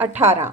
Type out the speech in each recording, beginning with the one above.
18।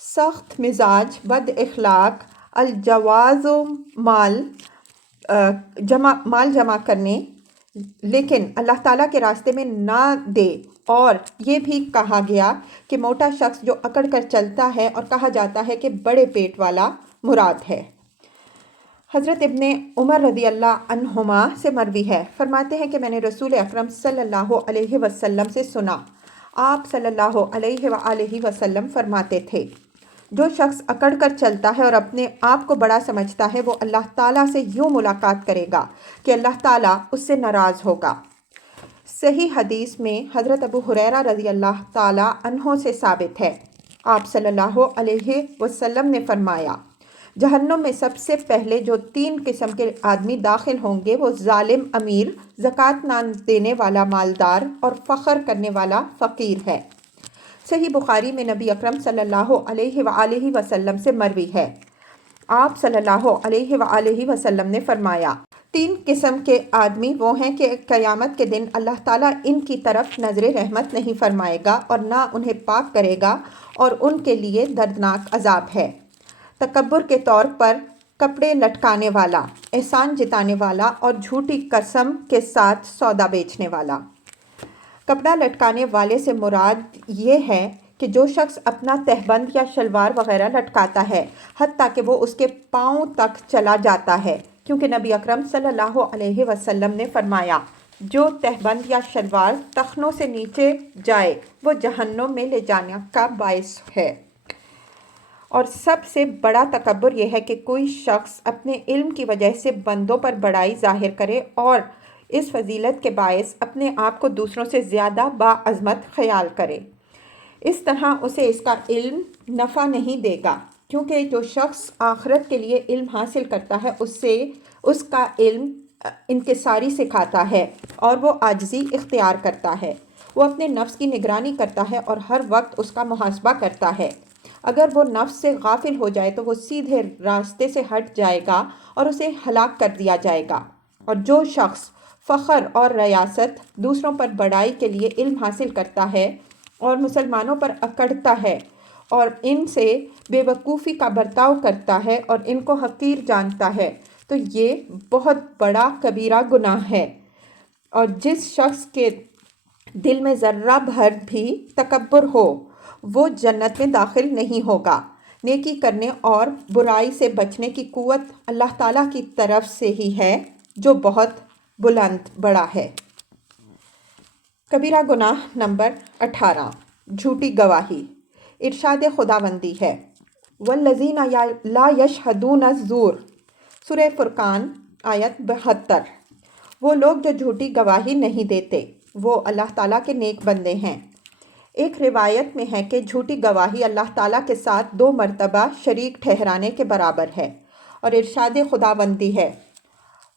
سخت مزاج، بد اخلاق، الجواز مال جمع کرنے لیکن اللہ تعالیٰ کے راستے میں نہ دے، اور یہ بھی کہا گیا کہ موٹا شخص جو اکڑ کر چلتا ہے، اور کہا جاتا ہے کہ بڑے پیٹ والا مراد ہے۔ حضرت ابن عمر رضی اللہ عنہما سے مروی ہے، فرماتے ہیں کہ میں نے رسول اکرم صلی اللہ علیہ وسلم سے سنا، آپ صلی اللہ علیہ وآلہ وسلم فرماتے تھے، جو شخص اکڑ کر چلتا ہے اور اپنے آپ کو بڑا سمجھتا ہے، وہ اللہ تعالیٰ سے یوں ملاقات کرے گا کہ اللہ تعالیٰ اس سے ناراض ہوگا۔ صحیح حدیث میں حضرت ابو ہریرہ رضی اللہ تعالیٰ عنہ سے ثابت ہے، آپ صلی اللہ علیہ وسلم نے فرمایا، جہنم میں سب سے پہلے جو 3 قسم کے آدمی داخل ہوں گے، وہ ظالم امیر، زکوٰۃ نہ دینے والا مالدار، اور فخر کرنے والا فقیر ہے۔ صحیح بخاری میں نبی اکرم صلی اللہ علیہ وآلہ وسلم سے مروی ہے، آپ صلی اللہ علیہ وآلہ وسلم نے فرمایا، 3 قسم کے آدمی وہ ہیں کہ قیامت کے دن اللہ تعالیٰ ان کی طرف نظر رحمت نہیں فرمائے گا اور نہ انہیں پاک کرے گا، اور ان کے لیے دردناک عذاب ہے۔ تکبر کے طور پر کپڑے لٹکانے والا، احسان جتانے والا، اور جھوٹی قسم کے ساتھ سودا بیچنے والا۔ کپڑا لٹکانے والے سے مراد یہ ہے کہ جو شخص اپنا تہبند یا شلوار وغیرہ لٹکاتا ہے، حتیٰ کہ وہ اس کے پاؤں تک چلا جاتا ہے، کیونکہ نبی اکرم صلی اللہ علیہ وسلم نے فرمایا، جو تہبند یا شلوار ٹخنوں سے نیچے جائے وہ جہنم میں لے جانے کا باعث ہے۔ اور سب سے بڑا تکبر یہ ہے کہ کوئی شخص اپنے علم کی وجہ سے بندوں پر بڑائی ظاہر کرے اور اس فضیلت کے باعث اپنے آپ کو دوسروں سے زیادہ باعظمت خیال کرے۔ اس طرح اسے اس کا علم نفع نہیں دے گا، کیونکہ جو شخص آخرت کے لیے علم حاصل کرتا ہے، اس کا علم انکساری سکھاتا ہے اور وہ عاجزی اختیار کرتا ہے۔ وہ اپنے نفس کی نگرانی کرتا ہے اور ہر وقت اس کا محاسبہ کرتا ہے۔ اگر وہ نفس سے غافل ہو جائے تو وہ سیدھے راستے سے ہٹ جائے گا اور اسے ہلاک کر دیا جائے گا۔ اور جو شخص فخر اور ریاست، دوسروں پر بڑائی کے لیے علم حاصل کرتا ہے اور مسلمانوں پر اکڑتا ہے اور ان سے بے وقوفی کا برتاؤ کرتا ہے اور ان کو حقیر جانتا ہے، تو یہ بہت بڑا کبیرہ گناہ ہے۔ اور جس شخص کے دل میں ذرہ بھر بھی تکبر ہو، وہ جنت میں داخل نہیں ہوگا۔ نیکی کرنے اور برائی سے بچنے کی قوت اللہ تعالیٰ کی طرف سے ہی ہے، جو بہت بلند بڑا ہے۔ کبیرہ گناہ نمبر 18، جھوٹی گواہی۔ ارشاد خداوندی ہے، والذین لا یشہدون الزور، سورہ فرقان آیت 72۔ وہ لوگ جو جھوٹی گواہی نہیں دیتے، وہ اللہ تعالیٰ کے نیک بندے ہیں۔ ایک روایت میں ہے کہ جھوٹی گواہی اللہ تعالیٰ کے ساتھ 2 مرتبہ شریک ٹھہرانے کے برابر ہے۔ اور ارشاد خداوندی ہے،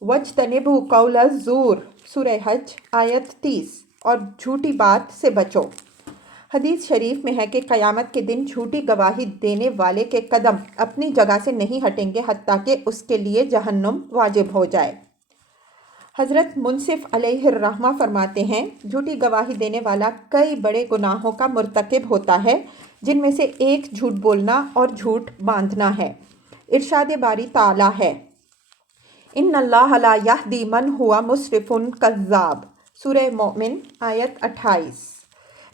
وَاجْتَنِبُوا قَوْلَ الزُّورِ، سورہ حج آیت 30، اور جھوٹی بات سے بچو۔ حدیث شریف میں ہے کہ قیامت کے دن جھوٹی گواہی دینے والے کے قدم اپنی جگہ سے نہیں ہٹیں گے حتیٰ کہ اس کے لیے جہنم واجب ہو جائے۔ حضرت منصف علیہ الرحمہ فرماتے ہیں، جھوٹی گواہی دینے والا کئی بڑے گناہوں کا مرتکب ہوتا ہے، جن میں سے ایک جھوٹ بولنا اور جھوٹ باندھنا ہے۔ ارشاد باری تعالیٰ ہے، ان اللہ لا یہدی من ہوا مسرف کذاب، سورہ مومن آیت 28۔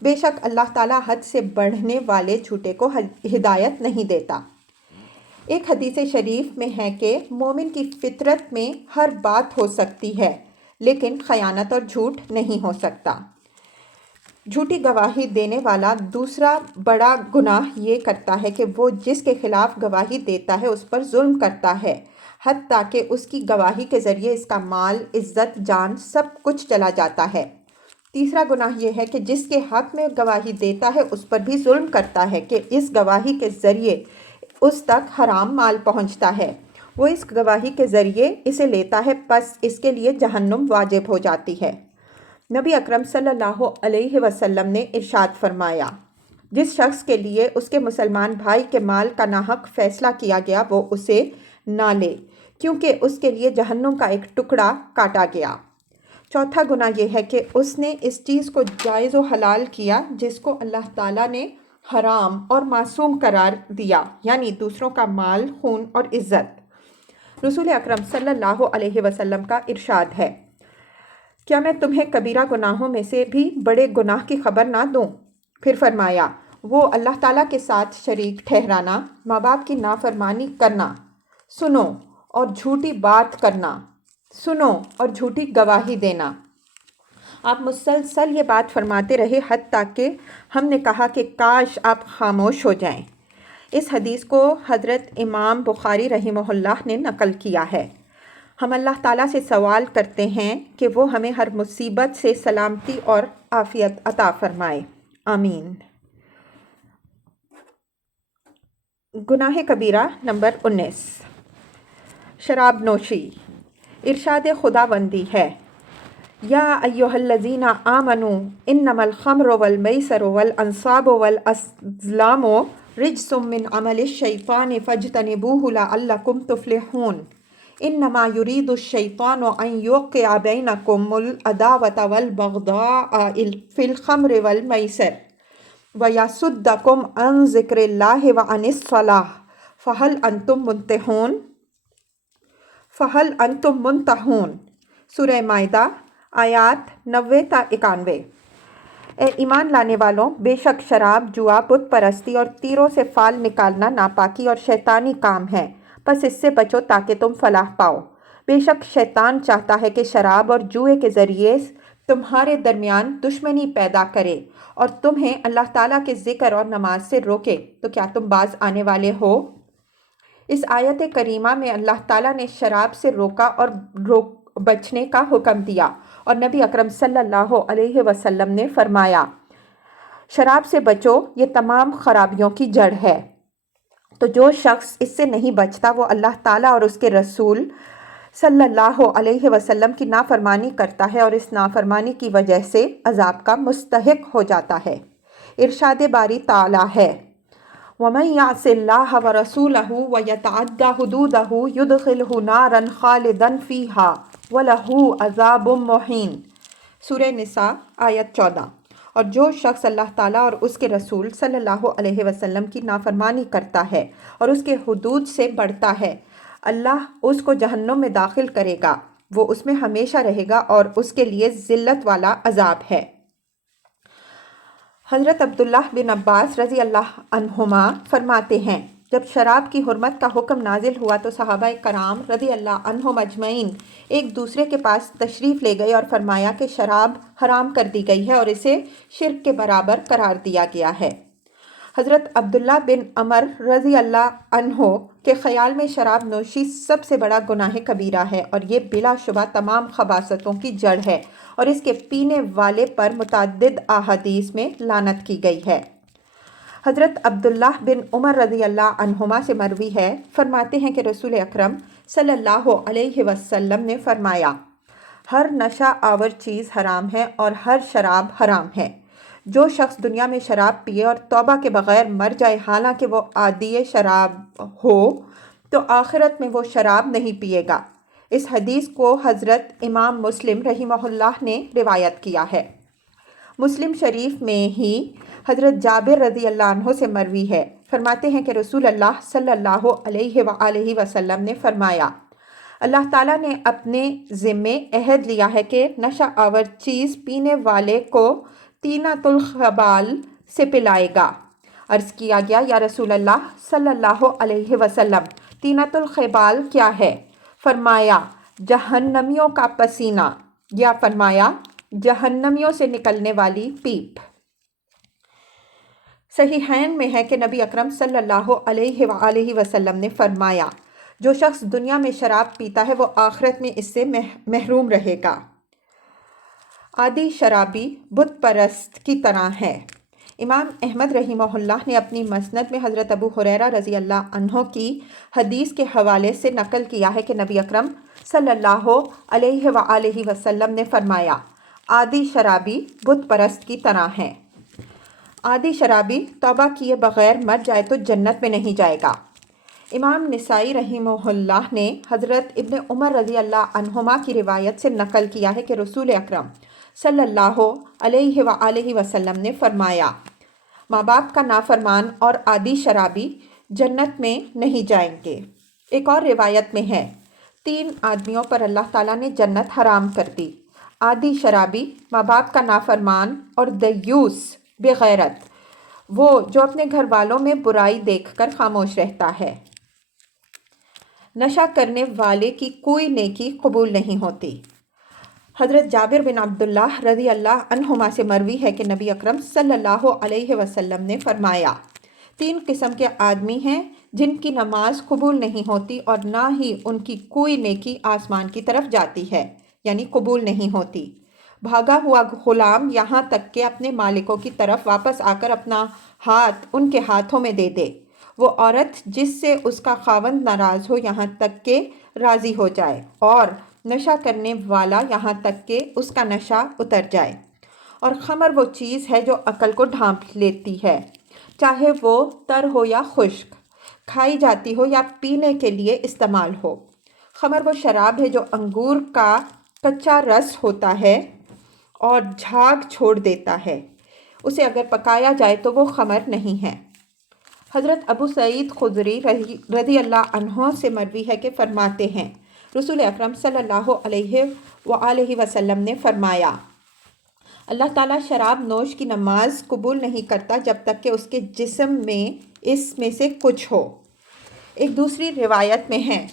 بے شک اللہ تعالیٰ حد سے بڑھنے والے جھوٹے کو ہدایت نہیں دیتا۔ ایک حدیث شریف میں ہے کہ مومن کی فطرت میں ہر بات ہو سکتی ہے، لیکن خیانت اور جھوٹ نہیں ہو سکتا۔ جھوٹی گواہی دینے والا دوسرا بڑا گناہ یہ کرتا ہے کہ وہ جس کے خلاف گواہی دیتا ہے اس پر ظلم کرتا ہے، حتیٰ کہ اس کی گواہی کے ذریعے اس کا مال، عزت، جان سب کچھ چلا جاتا ہے۔ تیسرا گناہ یہ ہے کہ جس کے حق میں گواہی دیتا ہے اس پر بھی ظلم کرتا ہے کہ اس گواہی کے ذریعے اس تک حرام مال پہنچتا ہے، وہ اس گواہی کے ذریعے اسے لیتا ہے، پس اس کے لیے جہنم واجب ہو جاتی ہے۔ نبی اکرم صلی اللہ علیہ وسلم نے ارشاد فرمایا، جس شخص کے لیے اس کے مسلمان بھائی کے مال کا ناحق فیصلہ کیا گیا، وہ اسے نہ لے، کیونکہ اس کے لیے جہنم کا ایک ٹکڑا کاٹا گیا۔ چوتھا گناہ یہ ہے کہ اس نے اس چیز کو جائز و حلال کیا جس کو اللہ تعالیٰ نے حرام اور معصوم قرار دیا، یعنی دوسروں کا مال، خون اور عزت۔ رسول اکرم صلی اللہ علیہ وسلم کا ارشاد ہے، کیا میں تمہیں کبیرہ گناہوں میں سے بھی بڑے گناہ کی خبر نہ دوں؟ پھر فرمایا، وہ اللہ تعالیٰ کے ساتھ شریک ٹھہرانا، ماں باپ کی نافرمانی کرنا، سنو اور جھوٹی بات کرنا، سنو اور جھوٹی گواہی دینا۔ آپ مسلسل یہ بات فرماتے رہے، حتیٰ کہ ہم نے کہا کہ کاش آپ خاموش ہو جائیں۔ اس حدیث کو حضرت امام بخاری رحمہ اللہ نے نقل کیا ہے۔ ہم اللہ تعالیٰ سے سوال کرتے ہیں کہ وہ ہمیں ہر مصیبت سے سلامتی اور عافیت عطا فرمائے، آمین۔ گناہ کبیرہ نمبر 19، شراب نوشی۔ ارشاد خداوندی ہے، یا ایہا الذین آمنوا انما الخمر والمیسر والانصاب والازلام رجس من عمل الشیطان فاجتنبوہ لعلکم تفلحون۔ انما یرید الشیطان ان یوقع بینکم العداوۃ والبغضاء فی الخمر والمیسر ویصدکم عن ذکر اللہ وعن الصلاۃ فہل انتم منتہون۔ سورہ مائدہ آیات 90 تا 91۔ اے ایمان لانے والوں، بے شک شراب، جوا، بت پرستی اور تیروں سے فال نکالنا ناپاکی اور شیطانی کام ہے، بس اس سے بچو تاکہ تم فلاح پاؤ۔ بے شک شیطان چاہتا ہے کہ شراب اور جوئے کے ذریعے تمہارے درمیان دشمنی پیدا کرے اور تمہیں اللہ تعالیٰ کے ذکر اور نماز سے روکے، تو کیا تم باز آنے والے ہو؟ اس آیت کریمہ میں اللہ تعالیٰ نے شراب سے روکا اور بچنے کا حکم دیا، اور نبی اکرم صلی اللہ علیہ وسلم نے فرمایا، شراب سے بچو، یہ تمام خرابیوں کی جڑ ہے۔ تو جو شخص اس سے نہیں بچتا وہ اللہ تعالیٰ اور اس کے رسول صلی اللہ علیہ وسلم کی نافرمانی کرتا ہے، اور اس نافرمانی کی وجہ سے عذاب کا مستحق ہو جاتا ہے۔ ارشاد باری تعالیٰ ہے، وَمَن يَعْصِ اللَّهَ وَرَسُولَهُ وَيَتَعَدَّ حُدُودَهُ يُدْخِلْهُ نَارًا خَالِدًا فِيهَا وَلَهُ عَذَابٌ مُّهِینٌ۔ سورہ نساء آیت 14۔ اور جو شخص اللہ تعالیٰ اور اس کے رسول صلی اللہ علیہ وسلم کی نافرمانی کرتا ہے اور اس کے حدود سے بڑھتا ہے، اللہ اس کو جہنم میں داخل کرے گا، وہ اس میں ہمیشہ رہے گا اور اس کے لیے ذلت والا عذاب ہے۔ حضرت عبداللہ بن عباس رضی اللہ عنہما فرماتے ہیں، جب شراب کی حرمت کا حکم نازل ہوا تو صحابہ کرام رضی اللہ عنہم اجمعین ایک دوسرے کے پاس تشریف لے گئے اور فرمایا کہ شراب حرام کر دی گئی ہے اور اسے شرک کے برابر قرار دیا گیا ہے۔ حضرت عبداللہ بن عمر رضی اللہ عنہ کے خیال میں شراب نوشی سب سے بڑا گناہ کبیرہ ہے، اور یہ بلا شبہ تمام خباثتوں کی جڑ ہے، اور اس کے پینے والے پر متعدد احادیث میں لعنت کی گئی ہے۔ حضرت عبداللہ بن عمر رضی اللہ عنہما سے مروی ہے، فرماتے ہیں کہ رسول اکرم صلی اللہ علیہ وسلم نے فرمایا، ہر نشہ آور چیز حرام ہے اور ہر شراب حرام ہے۔ جو شخص دنیا میں شراب پیے اور توبہ کے بغیر مر جائے حالانکہ وہ عادی شراب ہو، تو آخرت میں وہ شراب نہیں پیے گا۔ اس حدیث کو حضرت امام مسلم رحمہ اللہ نے روایت کیا ہے۔ مسلم شریف میں ہی حضرت جابر رضی اللہ عنہ سے مروی ہے، فرماتے ہیں کہ رسول اللہ صلی اللہ علیہ وآلہ وسلم نے فرمایا، اللہ تعالیٰ نے اپنے ذمے عہد لیا ہے کہ نشہ آور چیز پینے والے کو طینۃ الخبال سے پلائے گا۔ عرض کیا گیا، یا رسول اللہ صلی اللہ علیہ وسلم، طینۃ الخبال کیا ہے؟ فرمایا، جہنمیوں کا پسینہ، یا فرمایا جہنمیوں سے نکلنے والی پیپ۔ صحیحین میں ہے کہ نبی اکرم صلی اللہ علیہ وآلہ وسلم نے فرمایا، جو شخص دنیا میں شراب پیتا ہے وہ آخرت میں اس سے محروم رہے گا۔ عادی شرابی بت پرست کی طرح ہے۔ امام احمد رحمہ اللہ نے اپنی مسند میں حضرت ابو ہریرہ رضی اللہ عنہ کی حدیث کے حوالے سے نقل کیا ہے کہ نبی اکرم صلی اللہ علیہ وآلہ وسلم نے فرمایا، عادی شرابی بت پرست کی طرح ہے۔ عادی شرابی توبہ کیے بغیر مر جائے تو جنت میں نہیں جائے گا۔ امام نسائی رحمہ اللہ نے حضرت ابن عمر رضی اللہ عنہما کی روایت سے نقل کیا ہے کہ رسول اکرم صلی اللہ علیہ وآلہ وسلم نے فرمایا، ماں باپ کا نافرمان اور عادی شرابی جنت میں نہیں جائیں گے۔ ایک اور روایت میں ہے 3 آدمیوں پر اللہ تعالیٰ نے جنت حرام کر دی: عادی شرابی، ماں باپ کا نافرمان اور دیوس بے غیرت، وہ جو اپنے گھر والوں میں برائی دیکھ کر خاموش رہتا ہے۔ نشہ کرنے والے کی کوئی نیکی قبول نہیں ہوتی۔ حضرت جابر بن عبداللہ رضی اللہ عنہما سے مروی ہے کہ نبی اکرم صلی اللہ علیہ وسلم نے فرمایا 3 قسم کے آدمی ہیں جن کی نماز قبول نہیں ہوتی اور نہ ہی ان کی کوئی نیکی آسمان کی طرف جاتی ہے، یعنی قبول نہیں ہوتی۔ بھاگا ہوا غلام یہاں تک کہ اپنے مالکوں کی طرف واپس آ کر اپنا ہاتھ ان کے ہاتھوں میں دے دے۔ وہ عورت جس سے اس کا خاوند ناراض ہو یہاں تک کہ راضی ہو جائے، اور نشہ کرنے والا یہاں تک کہ اس کا نشہ اتر جائے۔ اور خمر وہ چیز ہے جو عقل کو ڈھانپ لیتی ہے، چاہے وہ تر ہو یا خشک، کھائی جاتی ہو یا پینے کے لیے استعمال ہو۔ خمر وہ شراب ہے جو انگور کا کچا رس ہوتا ہے اور جھاگ چھوڑ دیتا ہے، اسے اگر پکایا جائے تو وہ خمر نہیں ہے۔ حضرت ابو سعید خدری رضی اللہ عنہ سے مروی ہے کہ فرماتے ہیں رسول اکرم صلی اللہ علیہ وآلہ وسلم نے فرمایا اللہ تعالیٰ شراب نوش کی نماز قبول نہیں کرتا جب تک کہ اس کے جسم میں اس میں سے کچھ ہو۔ ایک دوسری روایت میں ہے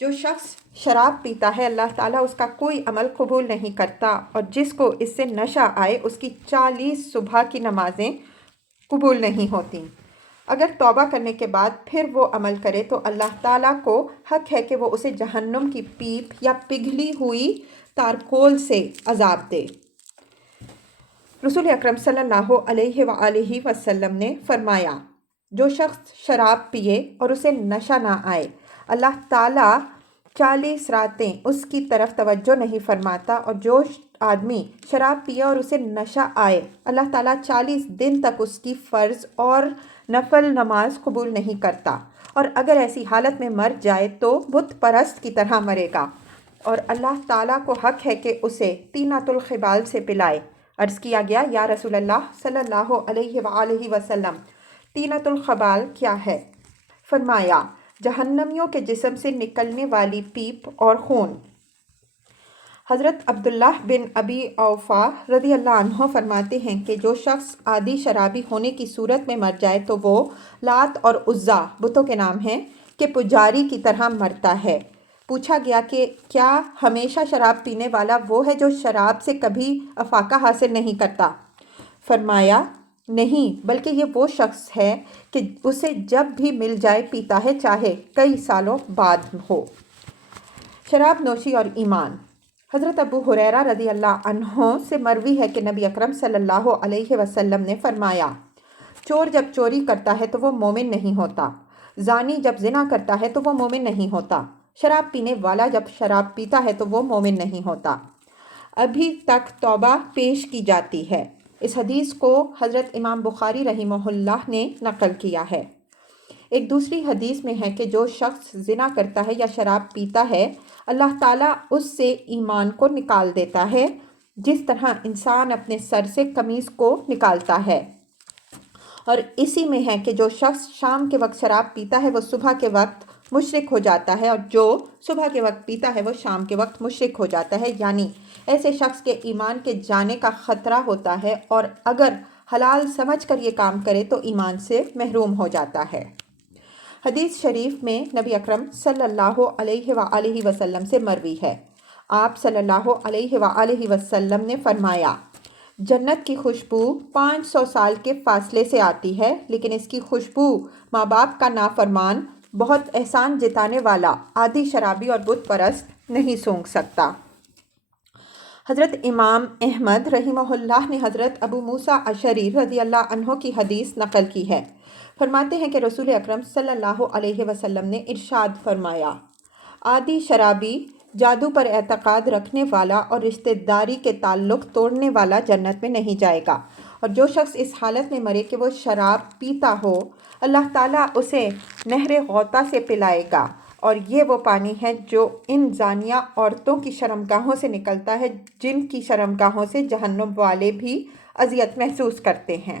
جو شخص شراب پیتا ہے اللہ تعالیٰ اس کا کوئی عمل قبول نہیں کرتا، اور جس کو اس سے نشہ آئے اس کی 40 صبح کی نمازیں قبول نہیں ہوتیں۔ اگر توبہ کرنے کے بعد پھر وہ عمل کرے تو اللہ تعالیٰ کو حق ہے کہ وہ اسے جہنم کی پیپ یا پگھلی ہوئی تارکول سے عذاب دے۔ رسول اکرم صلی اللہ علیہ وآلہ وسلم نے فرمایا جو شخص شراب پیے اور اسے نشہ نہ آئے اللہ تعالیٰ 40 راتیں اس کی طرف توجہ نہیں فرماتا، اور جو آدمی شراب پیے اور اسے نشہ آئے اللہ تعالیٰ 40 دن تک اس کی فرض اور نفل نماز قبول نہیں کرتا، اور اگر ایسی حالت میں مر جائے تو بت پرست کی طرح مرے گا، اور اللہ تعالیٰ کو حق ہے کہ اسے طینۃ الخبال سے پلائے۔ عرض کیا گیا یا رسول اللہ صلی اللہ علیہ وآلہ وسلم طینۃ الخبال کیا ہے؟ فرمایا جہنمیوں کے جسم سے نکلنے والی پیپ اور خون۔ حضرت عبداللہ بن ابی اوفا رضی اللہ عنہ فرماتے ہیں کہ جو شخص عادی شرابی ہونے کی صورت میں مر جائے تو وہ لات اور عزا بتوں کے نام ہیں کہ پجاری کی طرح مرتا ہے۔ پوچھا گیا کہ کیا ہمیشہ شراب پینے والا وہ ہے جو شراب سے کبھی افاقہ حاصل نہیں کرتا؟ فرمایا نہیں، بلکہ یہ وہ شخص ہے کہ اسے جب بھی مل جائے پیتا ہے، چاہے کئی سالوں بعد ہو۔ شراب نوشی اور ایمان۔ حضرت ابو ہریرہ رضی اللہ عنہ سے مروی ہے کہ نبی اکرم صلی اللہ علیہ وسلم نے فرمایا چور جب چوری کرتا ہے تو وہ مومن نہیں ہوتا، زانی جب زنا کرتا ہے تو وہ مومن نہیں ہوتا، شراب پینے والا جب شراب پیتا ہے تو وہ مومن نہیں ہوتا۔ ابھی تک توبہ پیش کی جاتی ہے۔ اس حدیث کو حضرت امام بخاری رحمہ اللہ نے نقل کیا ہے۔ ایک دوسری حدیث میں ہے کہ جو شخص زنا کرتا ہے یا شراب پیتا ہے اللہ تعالیٰ اس سے ایمان کو نکال دیتا ہے، جس طرح انسان اپنے سر سے قمیص کو نکالتا ہے۔ اور اسی میں ہے کہ جو شخص شام کے وقت شراب پیتا ہے وہ صبح کے وقت مشرک ہو جاتا ہے، اور جو صبح کے وقت پیتا ہے وہ شام کے وقت مشرک ہو جاتا ہے، یعنی ایسے شخص کے ایمان کے جانے کا خطرہ ہوتا ہے، اور اگر حلال سمجھ کر یہ کام کرے تو ایمان سے محروم ہو جاتا ہے۔ حدیث شریف میں نبی اکرم صلی اللہ علیہ وآلہ وسلم سے مروی ہے، آپ صلی اللہ علیہ وآلہ وسلم نے فرمایا جنت کی خوشبو 500 سال کے فاصلے سے آتی ہے، لیکن اس کی خوشبو ماں باپ کا نافرمان، بہت احسان جتانے والا، عادی شرابی اور بت پرست نہیں سونگھ سکتا۔ حضرت امام احمد رحمہ اللہ نے حضرت ابو موسیٰ اشعری رضی اللہ عنہ کی حدیث نقل کی ہے۔ فرماتے ہیں کہ رسول اکرم صلی اللہ علیہ وسلم نے ارشاد فرمایا عادی شرابی، جادو پر اعتقاد رکھنے والا اور رشتہ داری کے تعلق توڑنے والا جنت میں نہیں جائے گا، اور جو شخص اس حالت میں مرے کہ وہ شراب پیتا ہو اللہ تعالیٰ اسے نہر غوطہ سے پلائے گا، اور یہ وہ پانی ہے جو ان زانیہ عورتوں کی شرمگاہوں سے نکلتا ہے جن کی شرمگاہوں سے جہنم والے بھی اذیت محسوس کرتے ہیں۔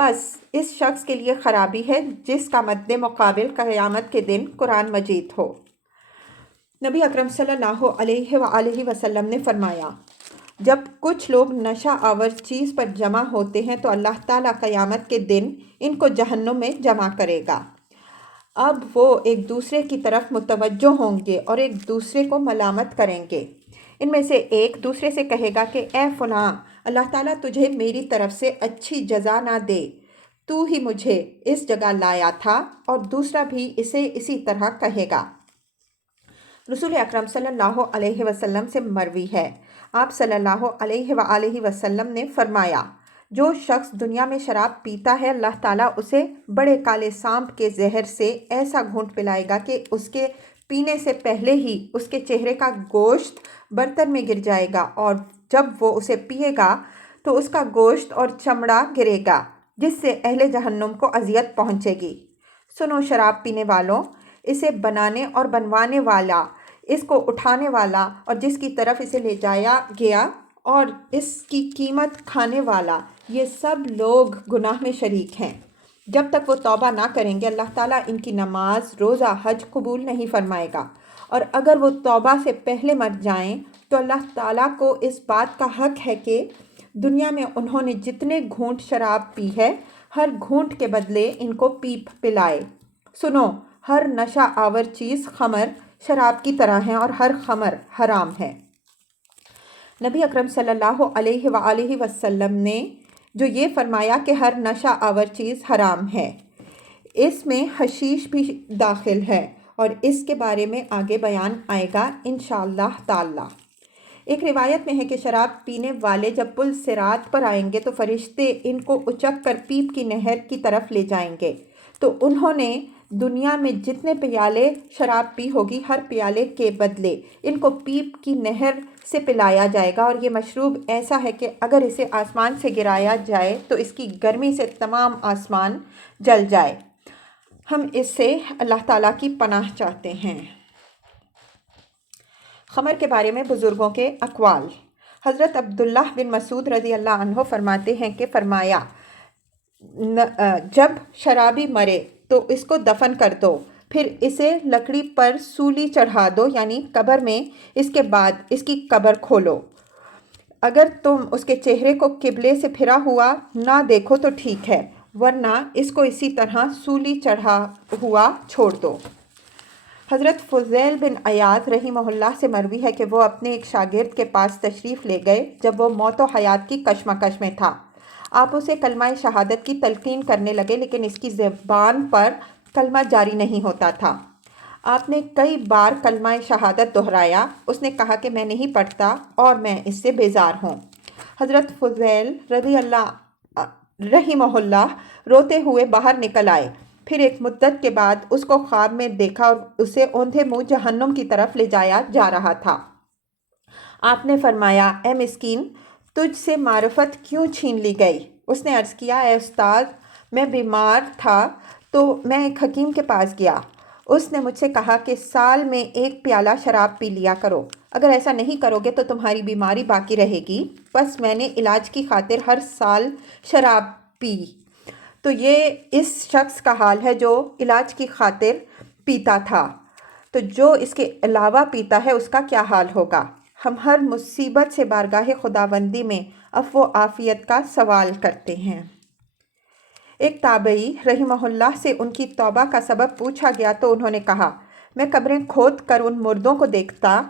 بس اس شخص کے لیے خرابی ہے جس کا مد مقابل قیامت کے دن قرآن مجید ہو۔ نبی اکرم صلی اللہ علیہ وآلہ وسلم نے فرمایا، جب کچھ لوگ نشہ آور چیز پر جمع ہوتے ہیں تو اللہ تعالیٰ قیامت کے دن ان کو جہنم میں جمع کرے گا۔ اب وہ ایک دوسرے کی طرف متوجہ ہوں گے اور ایک دوسرے کو ملامت کریں گے۔ ان میں سے ایک دوسرے سے کہے گا کہ اے فلاں، اللہ تعالیٰ تجھے میری طرف سے اچھی جزا نہ دے، تو ہی مجھے اس جگہ لایا تھا، اور دوسرا بھی اسے اسی طرح کہے گا۔ رسول اکرم صلی اللہ علیہ وسلم سے مروی ہے، آپ صلی اللہ علیہ وآلہ وسلم نے فرمایا، جو شخص دنیا میں شراب پیتا ہے اللہ تعالیٰ اسے بڑے کالے سانپ کے زہر سے ایسا گھونٹ پلائے گا کہ اس کے پینے سے پہلے ہی اس کے چہرے کا گوشت برتن میں گر جائے گا، اور جب وہ اسے پیے گا تو اس کا گوشت اور چمڑا گرے گا، جس سے اہل جہنم کو اذیت پہنچے گی۔ سنو شراب پینے والوں، اسے بنانے اور بنوانے والا، اس کو اٹھانے والا اور جس کی طرف اسے لے جایا گیا، اور اس کی قیمت کھانے والا، یہ سب لوگ گناہ میں شریک ہیں۔ جب تک وہ توبہ نہ کریں گے اللہ تعالیٰ ان کی نماز، روزہ، حج قبول نہیں فرمائے گا، اور اگر وہ توبہ سے پہلے مر جائیں تو اللہ تعالیٰ کو اس بات کا حق ہے کہ دنیا میں انہوں نے جتنے گھونٹ شراب پی ہے ہر گھونٹ کے بدلے ان کو پیپ پلائے۔ سنو، ہر نشہ آور چیز خمر شراب کی طرح ہے اور ہر خمر حرام ہے۔ نبی اکرم صلی اللہ علیہ وآلہ وسلم نے جو یہ فرمایا کہ ہر نشہ آور چیز حرام ہے، اس میں حشیش بھی داخل ہے، اور اس کے بارے میں آگے بیان آئے گا انشاءاللہ تعالی۔ ایک روایت میں ہے کہ شراب پینے والے جب پل صراط پر آئیں گے تو فرشتے ان کو اچک کر پیپ کی نہر کی طرف لے جائیں گے، تو انہوں نے دنیا میں جتنے پیالے شراب پی ہوگی ہر پیالے کے بدلے ان کو پیپ کی نہر سے پلایا جائے گا، اور یہ مشروب ایسا ہے کہ اگر اسے آسمان سے گرایا جائے تو اس کی گرمی سے تمام آسمان جل جائے۔ ہم اس سے اللہ تعالیٰ کی پناہ چاہتے ہیں۔ خمر کے بارے میں بزرگوں کے اقوال۔ حضرت عبداللہ بن مسعود رضی اللہ عنہ فرماتے ہیں کہ فرمایا، جب شرابی مرے تو اس کو دفن کر دو، پھر اسے لکڑی پر سولی چڑھا دو، یعنی قبر میں، اس کے بعد اس کی قبر کھولو۔ اگر تم اس کے چہرے کو قبلے سے پھرا ہوا نہ دیکھو تو ٹھیک ہے، ورنہ اس کو اسی طرح سولی چڑھا ہوا چھوڑ دو۔ حضرت فضیل بن عیاض رحمہ اللہ سے مروی ہے کہ وہ اپنے ایک شاگرد کے پاس تشریف لے گئے جب وہ موت و حیات کی کشمکش میں تھا۔ آپ اسے کلمہ شہادت کی تلقین کرنے لگے، لیکن اس کی زبان پر کلمہ جاری نہیں ہوتا تھا۔ آپ نے کئی بار کلمہ شہادت دہرایا، اس نے کہا کہ میں نہیں پڑھتا اور میں اس سے بیزار ہوں۔ حضرت فضیل رضی اللہ رحمہ اللہ روتے ہوئے باہر نکل آئے، پھر ایک مدت کے بعد اس کو خواب میں دیکھا اور اسے اوندھے منہ جہنم کی طرف لے جایا جا رہا تھا۔ آپ نے فرمایا، اے مسکین، تجھ سے معرفت کیوں چھین لی گئی؟ اس نے عرض کیا، اے استاد، میں بیمار تھا تو میں ایک حکیم کے پاس گیا۔ اس نے مجھ سے کہا کہ سال میں ایک پیالہ شراب پی لیا کرو، اگر ایسا نہیں کرو گے تو تمہاری بیماری باقی رہے گی۔ بس میں نے علاج کی خاطر ہر سال شراب پی۔ تو یہ اس شخص کا حال ہے جو علاج کی خاطر پیتا تھا، تو جو اس کے علاوہ پیتا ہے اس کا کیا حال ہوگا؟ ہم ہر مصیبت سے بارگاہ خداوندی میں عفو و عافیت کا سوال کرتے ہیں۔ ایک تابعی رحمہ اللہ سے ان کی توبہ کا سبب پوچھا گیا تو انہوں نے کہا، میں قبریں کھود کر ان مردوں کو دیکھتا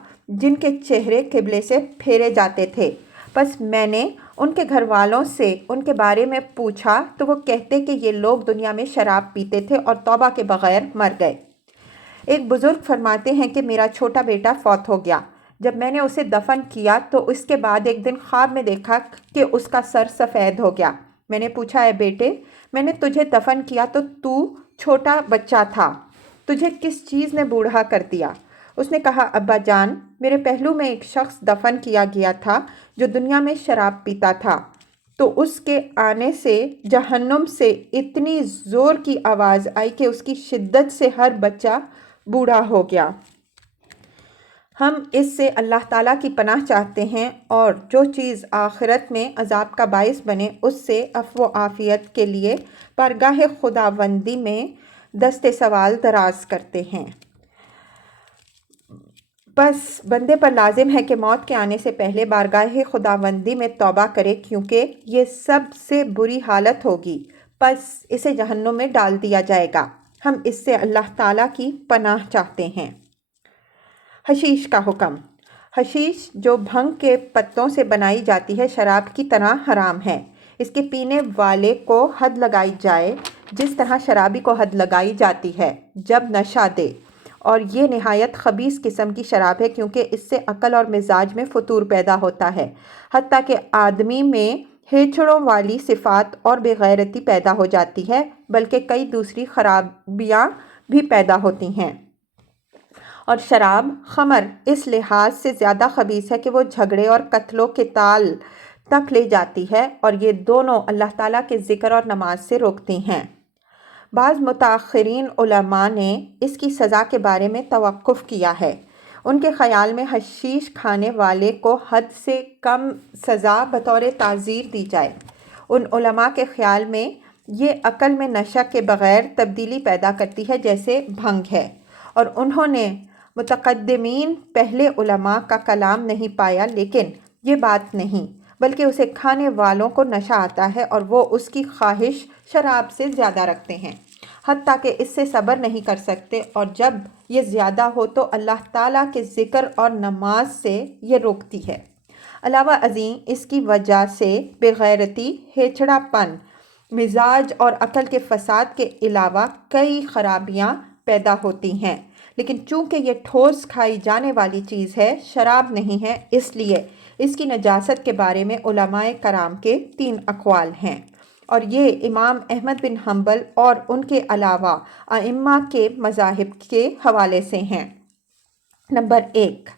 جن کے چہرے قبلے سے پھیرے جاتے تھے، بس میں نے ان کے گھر والوں سے ان کے بارے میں پوچھا تو وہ کہتے کہ یہ لوگ دنیا میں شراب پیتے تھے اور توبہ کے بغیر مر گئے۔ ایک بزرگ فرماتے ہیں کہ میرا چھوٹا بیٹا فوت ہو گیا، جب میں نے اسے دفن کیا تو اس کے بعد ایک دن خواب میں دیکھا کہ اس کا سر سفید ہو گیا۔ میں نے پوچھا، اے بیٹے، میں نے تجھے دفن کیا تو چھوٹا بچہ تھا، تجھے کس چیز نے بوڑھا کر دیا؟ اس نے کہا، ابا جان، میرے پہلو میں ایک شخص دفن کیا گیا تھا جو دنیا میں شراب پیتا تھا، تو اس کے آنے سے جہنم سے اتنی زور کی آواز آئی کہ اس کی شدت سے ہر بچہ بوڑھا ہو گیا۔ ہم اس سے اللہ تعالیٰ کی پناہ چاہتے ہیں اور جو چیز آخرت میں عذاب کا باعث بنے اس سے عفو و عافیت کے لیے بارگاہ خداوندی میں دست سوال دراز کرتے ہیں۔ بس بندے پر لازم ہے کہ موت کے آنے سے پہلے بارگاہ خداوندی میں توبہ کرے، کیونکہ یہ سب سے بری حالت ہوگی، پس اسے جہنم میں ڈال دیا جائے گا۔ ہم اس سے اللہ تعالیٰ کی پناہ چاہتے ہیں۔ حشیش کا حکم۔ حشیش جو بھنگ کے پتوں سے بنائی جاتی ہے شراب کی طرح حرام ہے۔ اس کے پینے والے کو حد لگائی جائے جس طرح شرابی کو حد لگائی جاتی ہے جب نشہ دے، اور یہ نہایت خبیث قسم کی شراب ہے کیونکہ اس سے عقل اور مزاج میں فطور پیدا ہوتا ہے، حتیٰ کہ آدمی میں ہیچڑوں والی صفات اور بے غیرتی پیدا ہو جاتی ہے، بلکہ کئی دوسری خرابیاں بھی پیدا ہوتی ہیں۔ اور شراب خمر اس لحاظ سے زیادہ خبیث ہے کہ وہ جھگڑے اور قتل و قتال تک لے جاتی ہے، اور یہ دونوں اللہ تعالیٰ کے ذکر اور نماز سے روکتی ہیں۔ بعض متاخرین علماء نے اس کی سزا کے بارے میں توقف کیا ہے۔ ان کے خیال میں حشیش کھانے والے کو حد سے کم سزا بطور تعزیر دی جائے۔ ان علماء کے خیال میں یہ عقل میں نشہ کے بغیر تبدیلی پیدا کرتی ہے جیسے بھنگ ہے، اور انہوں نے متقدمین پہلے علماء کا کلام نہیں پایا، لیکن یہ بات نہیں بلکہ اسے کھانے والوں کو نشہ آتا ہے اور وہ اس کی خواہش شراب سے زیادہ رکھتے ہیں، حتیٰ کہ اس سے صبر نہیں کر سکتے، اور جب یہ زیادہ ہو تو اللہ تعالیٰ کے ذکر اور نماز سے یہ روکتی ہے۔ علاوہ ازیں اس کی وجہ سے بے غیرتی، ہیچڑا پن، مزاج اور عقل کے فساد کے علاوہ کئی خرابیاں پیدا ہوتی ہیں، لیکن چونکہ یہ ٹھوس کھائی جانے والی چیز ہے، شراب نہیں ہے، اس لیے اس کی نجاست کے بارے میں علماء کرام کے 3 اقوال ہیں، اور یہ امام احمد بن حنبل اور ان کے علاوہ ائمہ کے مذاہب کے حوالے سے ہیں۔ نمبر 1،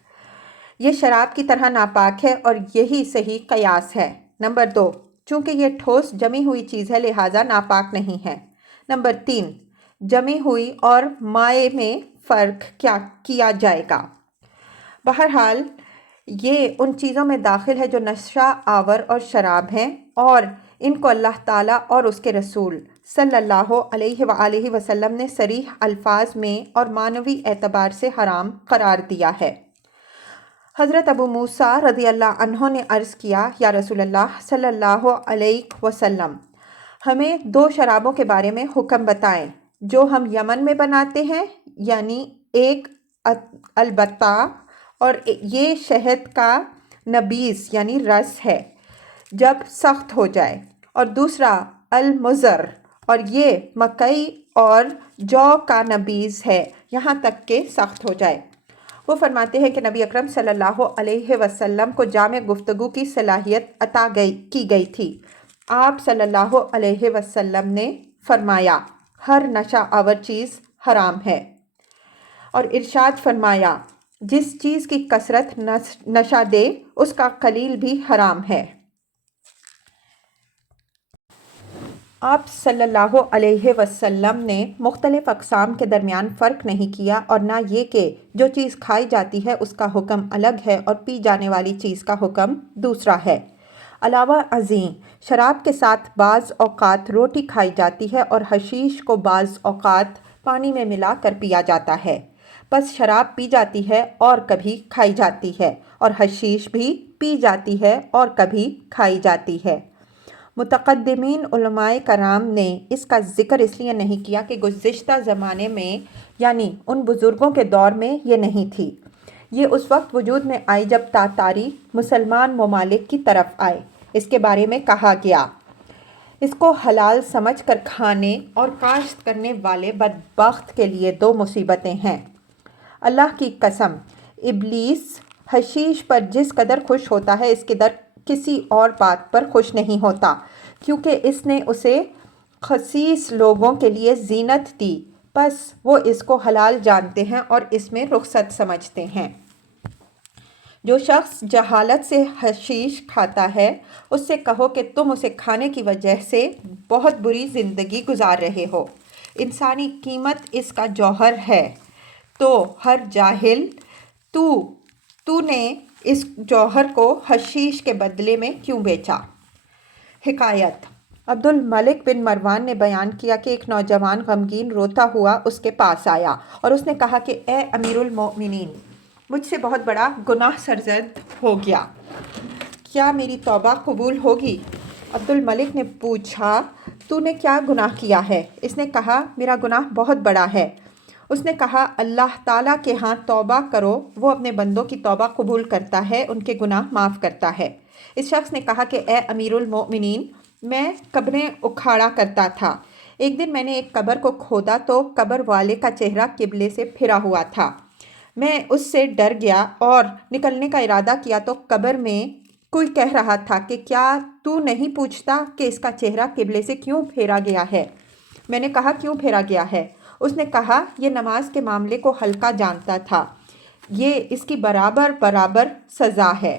یہ شراب کی طرح ناپاک ہے اور یہی صحیح قیاس ہے۔ نمبر 2، چونکہ یہ ٹھوس جمی ہوئی چیز ہے لہٰذا ناپاک نہیں ہے۔ نمبر 3، جمی ہوئی اور مائع میں فرق کیا کیا جائے گا؟ بہرحال یہ ان چیزوں میں داخل ہے جو نشہ آور اور شراب ہیں، اور ان کو اللہ تعالیٰ اور اس کے رسول صلی اللہ علیہ وآلہ وسلم نے صریح الفاظ میں اور معنوی اعتبار سے حرام قرار دیا ہے۔ حضرت ابو موسیٰ رضی اللہ عنہ نے عرض کیا، یا رسول اللہ صلی اللہ علیہ وسلم، ہمیں 2 شرابوں کے بارے میں حکم بتائیں جو ہم یمن میں بناتے ہیں، یعنی ایک البتہ، اور یہ شہد کا نبیذ یعنی رس ہے جب سخت ہو جائے، اور دوسرا المزر، اور یہ مکئی اور جو کا نبیذ ہے یہاں تک کہ سخت ہو جائے۔ وہ فرماتے ہیں کہ نبی اکرم صلی اللہ علیہ وسلم کو جامع گفتگو کی صلاحیت عطا کی گئی تھی۔ آپ صلی اللہ علیہ وسلم نے فرمایا، ہر نشہ آور چیز حرام ہے، اور ارشاد فرمایا، جس چیز کی کثرت نشہ دے اس کا قلیل بھی حرام ہے۔ آپ صلی اللہ علیہ وسلم نے مختلف اقسام کے درمیان فرق نہیں کیا، اور نہ یہ کہ جو چیز کھائی جاتی ہے اس کا حکم الگ ہے اور پی جانے والی چیز کا حکم دوسرا ہے۔ علاوہ ازیں شراب کے ساتھ بعض اوقات روٹی کھائی جاتی ہے اور حشیش کو بعض اوقات پانی میں ملا کر پیا جاتا ہے۔ بس شراب پی جاتی ہے اور کبھی کھائی جاتی ہے، اور حشیش بھی پی جاتی ہے اور کبھی کھائی جاتی ہے۔ متقدمین علماء کرام نے اس کا ذکر اس لیے نہیں کیا کہ گزشتہ زمانے میں یعنی ان بزرگوں کے دور میں یہ نہیں تھی۔ یہ اس وقت وجود میں آئی جب تاتاری مسلمان ممالک کی طرف آئے۔ اس کے بارے میں کہا گیا، اس کو حلال سمجھ کر کھانے اور کاشت کرنے والے بدبخت کے لیے 2 مصیبتیں ہیں۔ اللہ کی قسم، ابلیس حشیش پر جس قدر خوش ہوتا ہے اس قدر کسی اور بات پر خوش نہیں ہوتا، کیونکہ اس نے اسے خسیس لوگوں کے لیے زینت دی، پس وہ اس کو حلال جانتے ہیں اور اس میں رخصت سمجھتے ہیں۔ جو شخص جہالت سے حشیش کھاتا ہے اس سے کہو کہ تم اسے کھانے کی وجہ سے بہت بری زندگی گزار رہے ہو۔ انسانی قیمت اس کا جوہر ہے، تو ہر جاہل تو تو نے اس جوہر کو حشیش کے بدلے میں کیوں بیچا؟ حکایت: عبد الملک بن مروان نے بیان کیا کہ ایک نوجوان غمگین روتا ہوا اس کے پاس آیا اور اس نے کہا کہ اے امیر المؤمنین، مجھ سے بہت بڑا گناہ سرزد ہو گیا، کیا میری توبہ قبول ہوگی؟ عبد الملک نے پوچھا، تو نے کیا گناہ کیا ہے؟ اس نے کہا، میرا گناہ بہت بڑا ہے۔ اس نے کہا، اللہ تعالیٰ کے ہاں توبہ کرو، وہ اپنے بندوں کی توبہ قبول کرتا ہے، ان کے گناہ معاف کرتا ہے۔ اس شخص نے کہا کہ اے امیر المؤمنین، میں قبریں اکھاڑا کرتا تھا۔ ایک دن میں نے ایک قبر کو کھودا تو قبر والے کا چہرہ قبلے سے پھرا ہوا تھا۔ میں اس سے ڈر گیا اور نکلنے کا ارادہ کیا تو قبر میں کوئی کہہ رہا تھا کہ کیا تو نہیں پوچھتا کہ اس کا چہرہ قبلے سے کیوں پھیرا گیا ہے؟ میں نے کہا، کیوں پھیرا گیا ہے؟ اس نے کہا، یہ نماز کے معاملے کو ہلکا جانتا تھا، یہ اس کی برابر برابر سزا ہے۔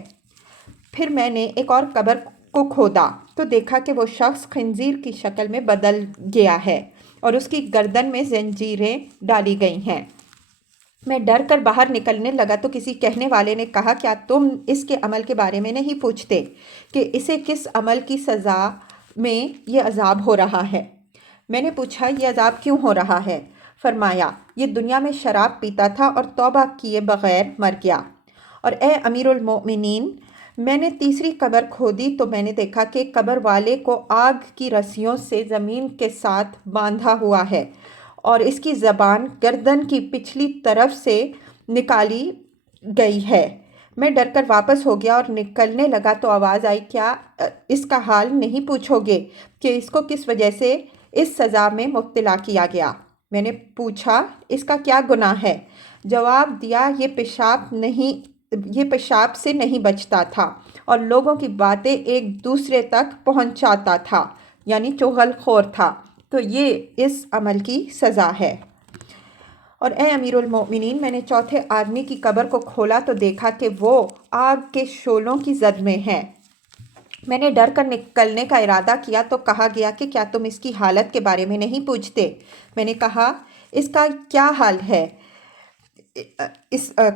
پھر میں نے ایک اور قبر کو کھودا تو دیکھا کہ وہ شخص خنزیر کی شکل میں بدل گیا ہے اور اس کی گردن میں زنجیریں ڈالی گئی ہیں۔ میں ڈر کر باہر نکلنے لگا تو کسی کہنے والے نے کہا، کیا تم اس کے عمل کے بارے میں نہیں پوچھتے کہ اسے کس عمل کی سزا میں یہ عذاب ہو رہا ہے؟ میں نے پوچھا، یہ عذاب کیوں ہو رہا ہے؟ فرمایا، یہ دنیا میں شراب پیتا تھا اور توبہ کیے بغیر مر گیا۔ اور اے امیر المؤمنین، میں نے تیسری قبر کھودی تو میں نے دیکھا کہ قبر والے کو آگ کی رسیوں سے زمین کے ساتھ باندھا ہوا ہے اور اس کی زبان گردن کی پچھلی طرف سے نکالی گئی ہے۔ میں ڈر کر واپس ہو گیا اور نکلنے لگا تو آواز آئی، کیا اس کا حال نہیں پوچھو گے کہ اس کو کس وجہ سے اس سزا میں مبتلا کیا گیا؟ میں نے پوچھا، اس کا کیا گناہ ہے؟ جواب دیا، یہ پیشاب سے نہیں بچتا تھا اور لوگوں کی باتیں ایک دوسرے تک پہنچاتا تھا، یعنی چغل خور تھا، تو یہ اس عمل کی سزا ہے۔ اور اے امیر المؤمنین، میں نے چوتھے آدمی کی قبر کو کھولا تو دیکھا کہ وہ آگ کے شعلوں کی زد میں ہے۔ میں نے ڈر کر نکلنے کا ارادہ کیا تو کہا گیا کہ کیا تم اس کی حالت کے بارے میں نہیں پوچھتے؟ میں نے کہا، اس کا کیا حال ہے؟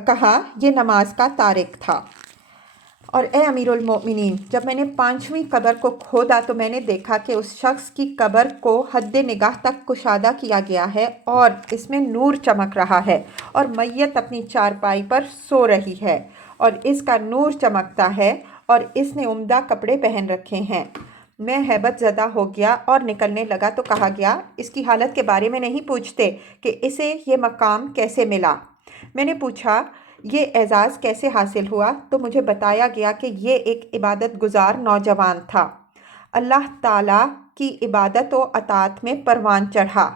کہا، یہ نماز کا تارک تھا۔ اور اے امیر المؤمنین، جب میں نے پانچویں قبر کو کھودا تو میں نے دیکھا کہ اس شخص کی قبر کو حد نگاہ تک کشادہ کیا گیا ہے اور اس میں نور چمک رہا ہے اور میت اپنی چارپائی پر سو رہی ہے اور اس کا نور چمکتا ہے اور اس نے عمدہ کپڑے پہن رکھے ہیں۔ میں ہیبت زدہ ہو گیا اور نکلنے لگا تو کہا گیا، اس کی حالت کے بارے میں نہیں پوچھتے کہ اسے یہ مقام کیسے ملا؟ میں نے پوچھا، یہ اعزاز کیسے حاصل ہوا؟ تو مجھے بتایا گیا کہ یہ ایک عبادت گزار نوجوان تھا، اللہ تعالیٰ کی عبادت و اطاعت میں پروان چڑھا۔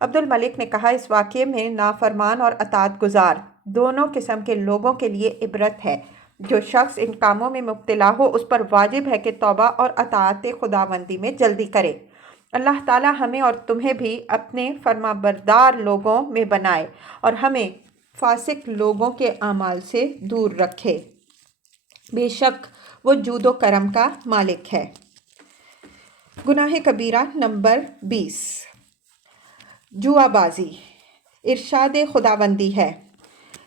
عبد الملک نے کہا، اس واقعے میں نافرمان اور اطاعت گزار دونوں قسم کے لوگوں کے لیے عبرت ہے۔ جو شخص ان کاموں میں مبتلا ہو اس پر واجب ہے کہ توبہ اور اطاعت خداوندی میں جلدی کرے۔ اللہ تعالیٰ ہمیں اور تمہیں بھی اپنے فرما بردار لوگوں میں بنائے اور ہمیں فاسق لوگوں کے اعمال سے دور رکھے۔ بے شک وہ جود و کرم کا مالک ہے۔ گناہ کبیرہ نمبر 20، جوا بازی۔ ارشاد خداوندی ہے،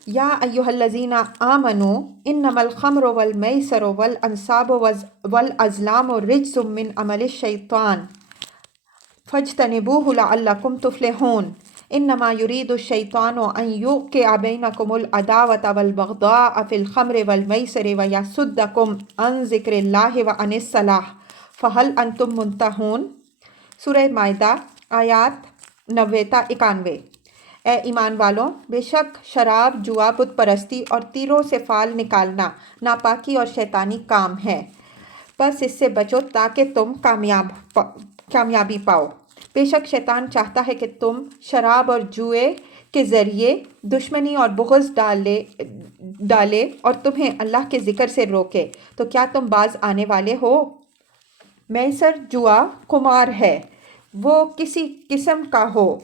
یا ایھا الذین آمنوا انما الخمر والمیسر والانصاب والازلام رجس من عمل الشیطان فاجتنبوہ لعلکم تفلحون۔ انما یرید الشیطان ان یوقع بینکم العداوۃ والبغضاء فی الخمر والمیسر ویصدکم عن ذکر اللہ وعن الصلاۃ فہل انتم منتہون۔ سورہ مائدہ آیات 90 تا 91۔ اے ایمان والوں، بے شک شراب، جوا، بت پرستی اور تیروں سے فال نکالنا ناپاکی اور شیطانی کام ہے، بس اس سے بچو تاکہ تم کامیابی پاؤ۔ بے شک شیطان چاہتا ہے کہ تم شراب اور جوئے کے ذریعے دشمنی اور بغض ڈالے اور تمہیں اللہ کے ذکر سے روکے، تو کیا تم باز آنے والے ہو؟ میسر جوا قمار ہے، وہ کسی قسم کا ہو،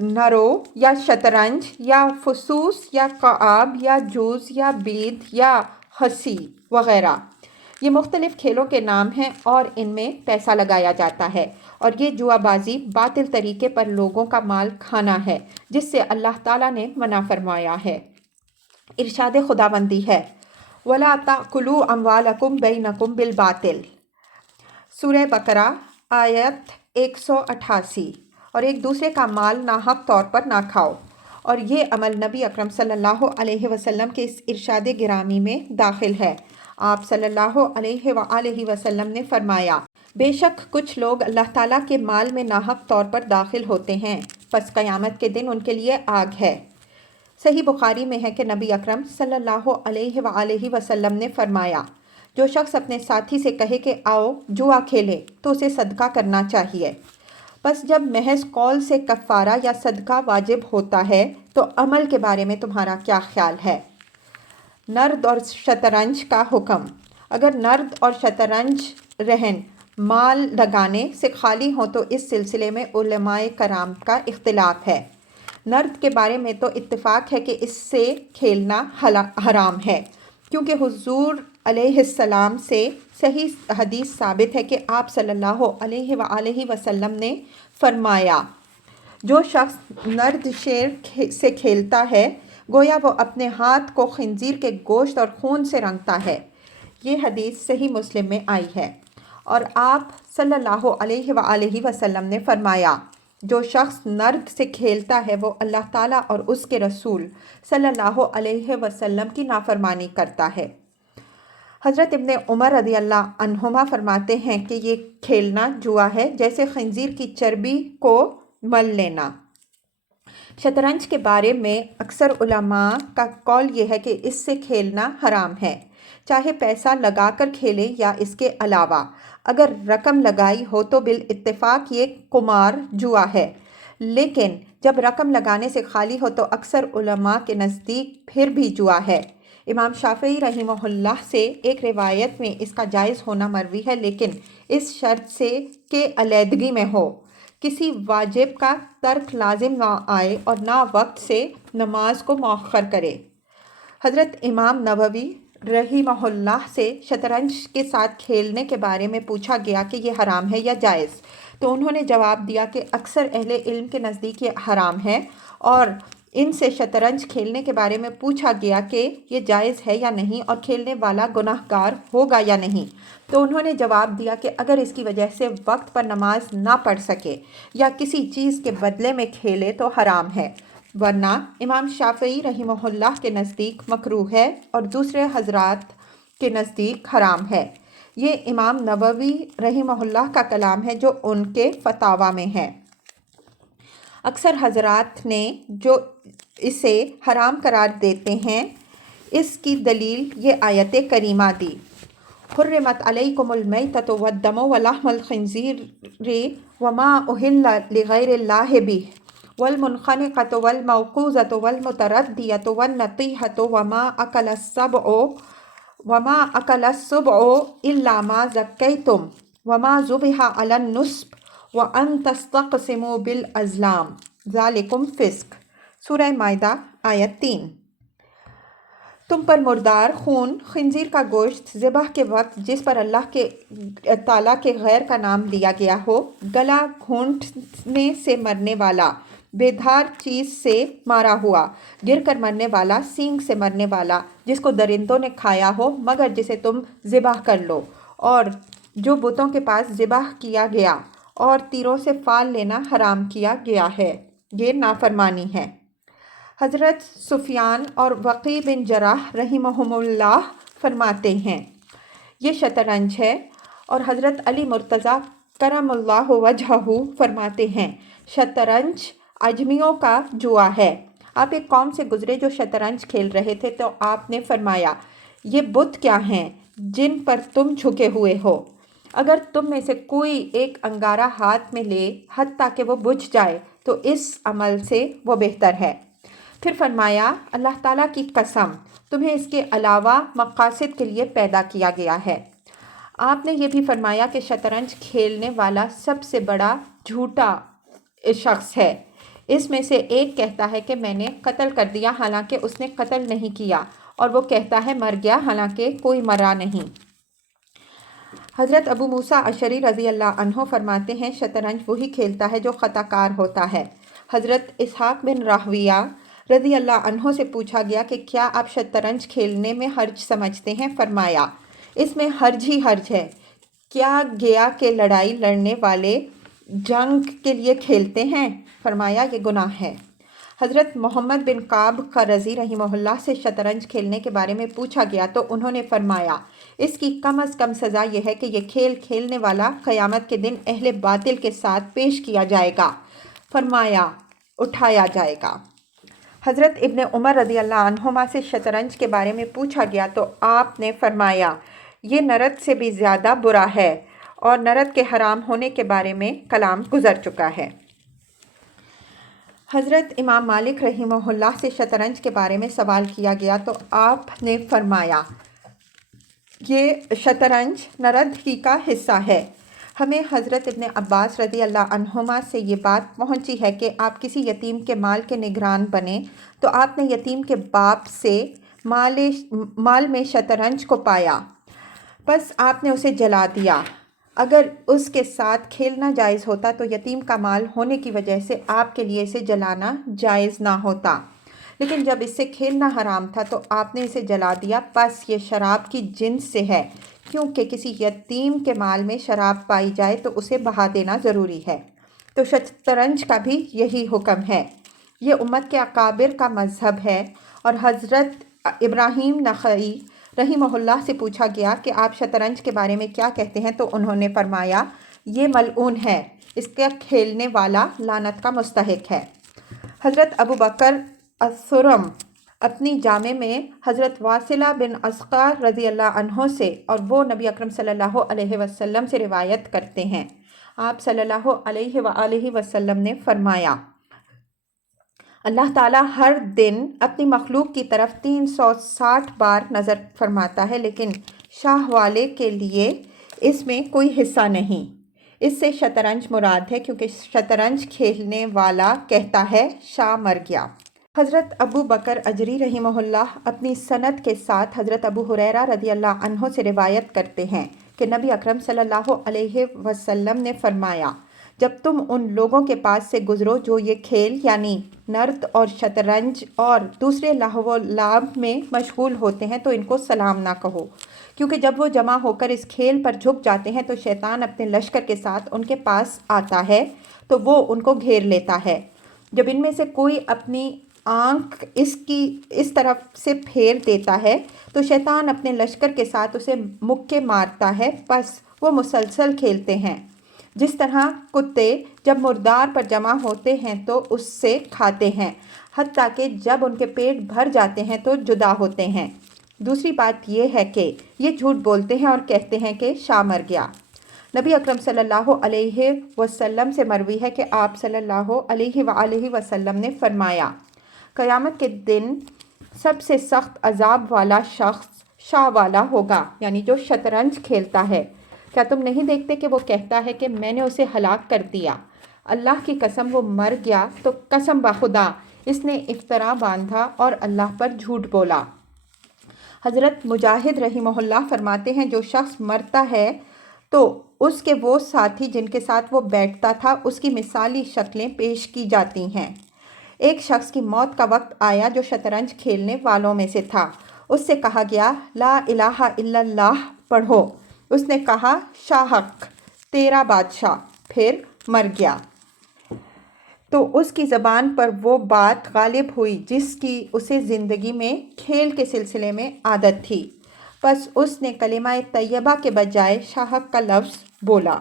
نرو یا شطرنج یا فسوس یا قعاب یا جوز یا بید یا ہسی وغیرہ۔ یہ مختلف کھیلوں کے نام ہیں اور ان میں پیسہ لگایا جاتا ہے، اور یہ جوا بازی باطل طریقے پر لوگوں کا مال کھانا ہے جس سے اللہ تعالیٰ نے منع فرمایا ہے۔ ارشاد خداوندی ہے وَلَا تَأْكُلُوا أَمْوَالَكُمْ بَيْنَكُمْ بِالْبَاطِلِ، سورہ بقرہ آیت 188۔ اور ایک دوسرے کا مال ناحق طور پر نہ کھاؤ۔ اور یہ عمل نبی اکرم صلی اللہ علیہ وسلم کے اس ارشاد گرامی میں داخل ہے۔ آپ صلی اللہ علیہ وآلہ وسلم نے فرمایا، بے شک کچھ لوگ اللہ تعالیٰ کے مال میں ناحق طور پر داخل ہوتے ہیں، پس قیامت کے دن ان کے لیے آگ ہے۔ صحیح بخاری میں ہے کہ نبی اکرم صلی اللہ علیہ وآلہ وسلم نے فرمایا، جو شخص اپنے ساتھی سے کہے کہ آؤ جوا کھیلے تو اسے صدقہ کرنا چاہیے۔ بس جب محض قول سے کفارہ یا صدقہ واجب ہوتا ہے تو عمل کے بارے میں تمہارا کیا خیال ہے؟ نرد اور شطرنج کا حکم۔ اگر نرد اور شطرنج رہن مال لگانے سے خالی ہوں تو اس سلسلے میں علماء کرام کا اختلاف ہے۔ نرد کے بارے میں تو اتفاق ہے کہ اس سے کھیلنا حرام ہے، کیونکہ حضور علیہ السلام سے صحیح حدیث ثابت ہے کہ آپ صلی اللہ علیہ وآلہ وسلم نے فرمایا، جو شخص نرد شیر سے کھیلتا ہے گویا وہ اپنے ہاتھ کو خنزیر کے گوشت اور خون سے رنگتا ہے۔ یہ حدیث صحیح مسلم میں آئی ہے۔ اور آپ صلی اللہ علیہ وآلہ وسلم نے فرمایا، جو شخص نرد سے کھیلتا ہے وہ اللہ تعالیٰ اور اس کے رسول صلی اللہ علیہ وسلم کی نافرمانی کرتا ہے۔ حضرت ابن عمر رضی اللہ عنہما فرماتے ہیں کہ یہ کھیلنا جوا ہے جیسے خنزیر کی چربی کو مل لینا۔ شطرنج کے بارے میں اکثر علماء کا قول یہ ہے کہ اس سے کھیلنا حرام ہے، چاہے پیسہ لگا کر کھیلے یا اس کے علاوہ۔ اگر رقم لگائی ہو تو بالاتفاق یہ قمار جوا ہے، لیکن جب رقم لگانے سے خالی ہو تو اکثر علماء کے نزدیک پھر بھی جوا ہے۔ امام شافعی رحمہ اللہ سے ایک روایت میں اس کا جائز ہونا مروی ہے، لیکن اس شرط سے کہ علیحدگی میں ہو، کسی واجب کا ترک لازم نہ آئے اور نہ وقت سے نماز کو مؤخر کرے۔ حضرت امام نووی رحمہ اللہ سے شطرنج کے ساتھ کھیلنے کے بارے میں پوچھا گیا کہ یہ حرام ہے یا جائز، تو انہوں نے جواب دیا کہ اکثر اہل علم کے نزدیک یہ حرام ہے، اور ان سے شطرنج کھیلنے کے بارے میں پوچھا گیا کہ یہ جائز ہے یا نہیں اور کھیلنے والا گناہ گار ہوگا یا نہیں، تو انہوں نے جواب دیا کہ اگر اس کی وجہ سے وقت پر نماز نہ پڑھ سکے یا کسی چیز کے بدلے میں کھیلے تو حرام ہے، ورنہ امام شافعی رحمہ اللہ کے نزدیک مکروہ ہے اور دوسرے حضرات کے نزدیک حرام ہے۔ یہ امام نووی رحمہ اللہ کا کلام ہے جو ان کے فتاویٰ میں ہے۔ اکثر حضرات نے جو اسے حرام قرار دیتے ہیں اس کی دلیل یہ آیت کریمہ دی، حرمت علیکم المیتۃ والدم ولحم الخنزیر وما اہل لغیر اللہ بہ والمنخنقۃ والموقوذۃ والمتردیۃ والنطیحۃ وما اکل السبع الا ما ذکیتم وما ذبح علی النصب وان تستقسموا بالازلام ذالکم فسق، سورہ مائدہ آیت 3۔ تم پر مردار خون، خنزیر کا گوشت ذبح کے وقت جس پر اللہ تعالیٰ کے غیر کا نام لیا گیا ہو، گلا گھونٹنے سے مرنے والا، بے دھار چیز سے مارا ہوا، گر کر مرنے والا، سینگ سے مرنے والا جس کو درندوں نے کھایا ہو مگر جسے تم ذبح کر لو، اور جو بتوں کے پاس ذبح کیا گیا، اور تیروں سے فال لینا حرام کیا گیا ہے، یہ نافرمانی ہے۔ حضرت سفیان اور وقی بن جراح رحمہم اللہ فرماتے ہیں یہ شطرنج ہے، اور حضرت علی مرتضیٰ کرم اللہ وجہہ فرماتے ہیں شطرنج اجمیوں کا جوا ہے۔ آپ ایک قوم سے گزرے جو شطرنج کھیل رہے تھے تو آپ نے فرمایا، یہ بت کیا ہیں جن پر تم جھکے ہوئے ہو؟ اگر تم میں سے کوئی ایک انگارہ ہاتھ میں لے حتیٰ کہ وہ بجھ جائے تو اس عمل سے وہ بہتر ہے۔ پھر فرمایا، اللہ تعالیٰ کی قسم، تمہیں اس کے علاوہ مقاصد کے لیے پیدا کیا گیا ہے۔ آپ نے یہ بھی فرمایا کہ شطرنج کھیلنے والا سب سے بڑا جھوٹا شخص ہے۔ اس میں سے ایک کہتا ہے کہ میں نے قتل کر دیا حالانکہ اس نے قتل نہیں کیا، اور وہ کہتا ہے مر گیا حالانکہ کوئی مرا نہیں۔ حضرت ابو موسیٰ اشعری رضی اللہ عنہ فرماتے ہیں شطرنج وہی کھیلتا ہے جو خطا کار ہوتا ہے۔ حضرت اسحاق بن راہویہ رضی اللہ عنہ سے پوچھا گیا کہ کیا آپ شطرنج کھیلنے میں حرج سمجھتے ہیں؟ فرمایا اس میں حرج ہی حرج ہے۔ کیا گیا کہ لڑائی لڑنے والے جنگ کے لیے کھیلتے ہیں؟ فرمایا یہ گناہ ہے۔ حضرت محمد بن کعب قرظی رحمہ اللہ سے شطرنج کھیلنے کے بارے میں پوچھا گیا تو انہوں نے فرمایا اس کی کم از کم سزا یہ ہے کہ یہ کھیل کھیلنے والا قیامت کے دن اہل باطل کے ساتھ پیش کیا جائے گا، فرمایا اٹھایا جائے گا۔ حضرت ابن عمر رضی اللہ عنہما سے شطرنج کے بارے میں پوچھا گیا تو آپ نے فرمایا یہ نرد سے بھی زیادہ برا ہے، اور نرد کے حرام ہونے کے بارے میں کلام گزر چکا ہے۔ حضرت امام مالک رحمہ اللہ سے شطرنج کے بارے میں سوال کیا گیا تو آپ نے فرمایا یہ شطرنج نرد ہی کا حصہ ہے۔ ہمیں حضرت ابن عباس رضی اللہ عنہما سے یہ بات پہنچی ہے کہ آپ کسی یتیم کے مال کے نگران بنے تو آپ نے یتیم کے باپ سے مال میں شطرنج کو پایا، بس آپ نے اسے جلا دیا۔ اگر اس کے ساتھ کھیلنا جائز ہوتا تو یتیم کا مال ہونے کی وجہ سے آپ کے لیے اسے جلانا جائز نہ ہوتا، لیکن جب اس سے کھیلنا حرام تھا تو آپ نے اسے جلا دیا، بس یہ شراب کی جنس سے ہے، کیونکہ کسی یتیم کے مال میں شراب پائی جائے تو اسے بہا دینا ضروری ہے۔ تو شطرنج کا بھی یہی حکم ہے۔ یہ امت کے اکابر کا مذہب ہے، اور حضرت ابراہیم نخعی رحمہ اللہ سے پوچھا گیا کہ آپ شطرنج کے بارے میں کیا کہتے ہیں تو انہوں نے فرمایا یہ ملعون ہے، اس کا کھیلنے والا لعنت کا مستحق ہے۔ حضرت ابو بکر الثرم اپنی جامع میں حضرت واصلہ بن اسقع رضی اللہ عنہ سے، اور وہ نبی اکرم صلی اللہ علیہ وسلم سے روایت کرتے ہیں، آپ صلی اللہ علیہ وآلہ وسلم نے فرمایا اللہ تعالیٰ ہر دن اپنی مخلوق کی طرف 360 بار نظر فرماتا ہے، لیکن شاہ والے کے لیے اس میں کوئی حصہ نہیں۔ اس سے شطرنج مراد ہے، کیونکہ شطرنج کھیلنے والا کہتا ہے شاہ مر گیا۔ حضرت ابو بکر اجری رحمہ اللہ اپنی سند کے ساتھ حضرت ابو ہریرہ رضی اللہ عنہ سے روایت کرتے ہیں کہ نبی اکرم صلی اللہ علیہ وسلم نے فرمایا جب تم ان لوگوں کے پاس سے گزرو جو یہ کھیل یعنی نرد اور شطرنج اور دوسرے لہو و لعب میں مشغول ہوتے ہیں تو ان کو سلام نہ کہو، کیونکہ جب وہ جمع ہو کر اس کھیل پر جھک جاتے ہیں تو شیطان اپنے لشکر کے ساتھ ان کے پاس آتا ہے تو وہ ان کو گھیر لیتا ہے۔ جب ان میں سے کوئی اپنی آنکھ اس طرف سے پھیر دیتا ہے تو شیطان اپنے لشکر کے ساتھ اسے مکے مارتا ہے، بس وہ مسلسل کھیلتے ہیں۔ جس طرح کتے جب مردار پر جمع ہوتے ہیں تو اس سے کھاتے ہیں، حتیٰ کہ جب ان کے پیٹ بھر جاتے ہیں تو جدا ہوتے ہیں۔ دوسری بات یہ ہے کہ یہ جھوٹ بولتے ہیں اور کہتے ہیں کہ شاہ مر گیا۔ نبی اکرم صلی اللہ علیہ وسلم سے مروی ہے کہ آپ صلی اللہ علیہ وآلہ وسلم نے فرمایا قیامت کے دن سب سے سخت عذاب والا شخص شاہ والا ہوگا، یعنی جو شطرنج کھیلتا ہے۔ کیا تم نہیں دیکھتے کہ وہ کہتا ہے کہ میں نے اسے ہلاک کر دیا، اللہ کی قسم وہ مر گیا، تو قسم بخدا اس نے افطرا باندھا اور اللہ پر جھوٹ بولا۔ حضرت مجاہد رحمہ اللہ فرماتے ہیں جو شخص مرتا ہے تو اس کے وہ ساتھی جن کے ساتھ وہ بیٹھتا تھا اس کی مثالی شکلیں پیش کی جاتی ہیں۔ ایک شخص کی موت کا وقت آیا جو شطرنج کھیلنے والوں میں سے تھا، اس سے کہا گیا لا الہ الا اللہ پڑھو، اس نے کہا شاہ حق تیرا بادشاہ، پھر مر گیا۔ تو اس کی زبان پر وہ بات غالب ہوئی جس کی اسے زندگی میں کھیل کے سلسلے میں عادت تھی، بس اس نے کلمہ طیبہ کے بجائے شاہ حق کا لفظ بولا۔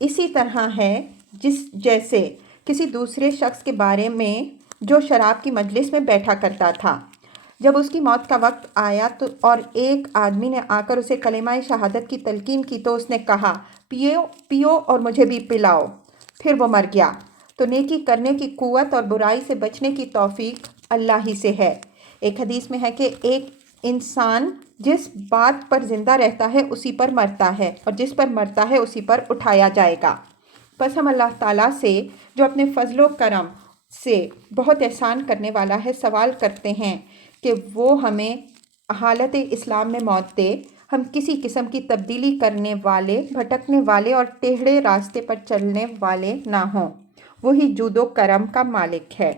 اسی طرح ہے جیسے کسی دوسرے شخص کے بارے میں جو شراب کی مجلس میں بیٹھا کرتا تھا، جب اس کی موت کا وقت آیا تو اور ایک آدمی نے آ کر اسے کلمہ شہادت کی تلقین کی تو اس نے کہا پیو اور مجھے بھی پلاؤ، پھر وہ مر گیا۔ تو نیکی کرنے کی قوت اور برائی سے بچنے کی توفیق اللہ ہی سے ہے۔ ایک حدیث میں ہے کہ ایک انسان جس بات پر زندہ رہتا ہے اسی پر مرتا ہے، اور جس پر مرتا ہے اسی پر اٹھایا جائے گا۔ بس ہم اللہ تعالیٰ سے جو اپنے فضل و کرم سے بہت احسان کرنے والا ہے سوال کرتے ہیں کہ وہ ہمیں حالت اسلام میں موت دے، ہم کسی قسم کی تبدیلی کرنے والے، بھٹکنے والے اور ٹیڑھے راستے پر چلنے والے نہ ہوں۔ وہی جود و کرم کا مالک ہے۔